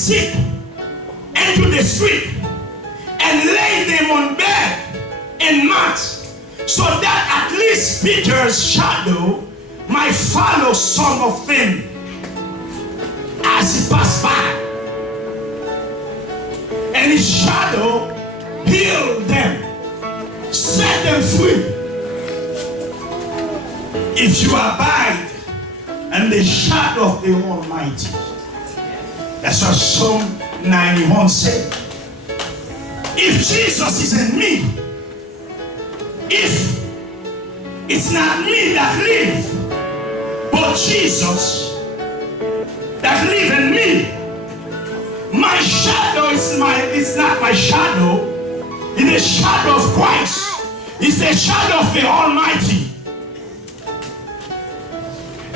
sick into the street and lay them on bed and mats, so that at least Peter's shadow might follow some of them as he passed by. And his shadow healed them, set them free. If you abide in the shadow of the Almighty, that's what Psalm 91 said. If Jesus is in me, if it's not me that live, but Jesus that live in me, my shadow is not my shadow. It's the shadow of Christ. It's the shadow of the Almighty.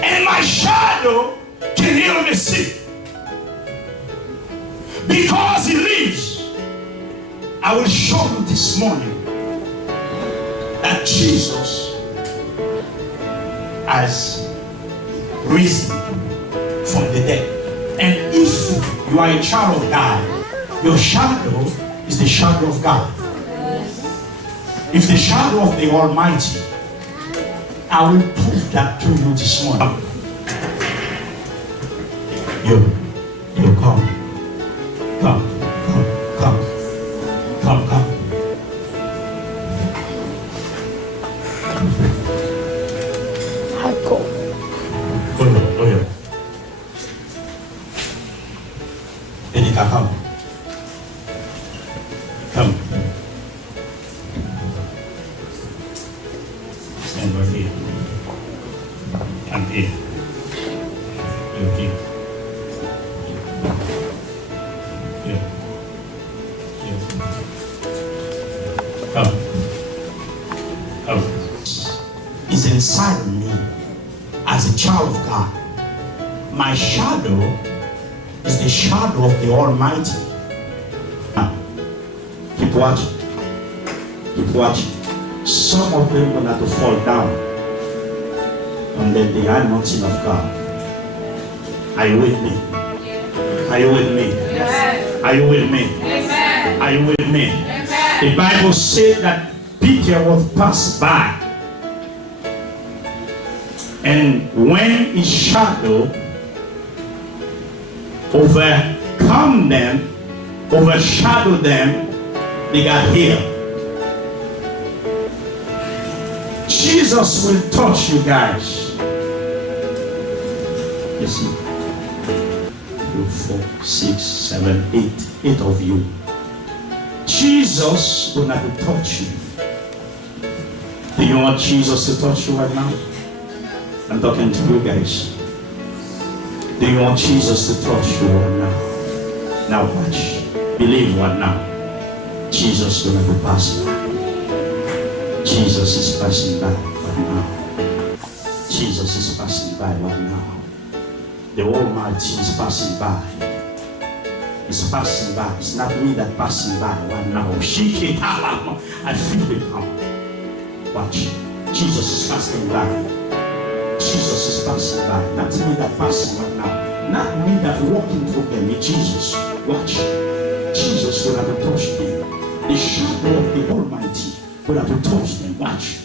And my shadow can heal the sick. Because he lives, I will show you this morning that Jesus has risen from the dead. And if you are a child of God, your shadow is the shadow of God. It's the shadow of the Almighty. I will prove that to you this morning. You come. Come. Come. Stand right here. Come here. You're here. Come. Is inside of me as a child of God. My shadow is the shadow of the Almighty. Keep watching. Keep watching. Some of them will have to fall down under the anointing of God. Are you with me? Are you with me? Yes. Are you with me? Amen. Are you with me? Amen. The Bible said that Peter was passed by, and when his shadow overshadowed them, they got healed. Jesus will touch you guys. You see, 2, 4, 6, 7, 8 of you. Jesus will not touch you. Do you want Jesus to touch you right now? I'm talking to you guys. Do you want Jesus to touch you right now? Now watch. Believe what now? Jesus will not pass by. Jesus is passing by right now. Jesus is passing by right now. The Almighty is passing by. It's passing by. It's not me that passing by right now. I feel it now. Watch. Jesus is passing by. Jesus is passing by. Not me that passing right now. Not me that walking through them. Jesus. Watch. Jesus will have to touch them. The shadow of the Almighty will have to touch them. Watch.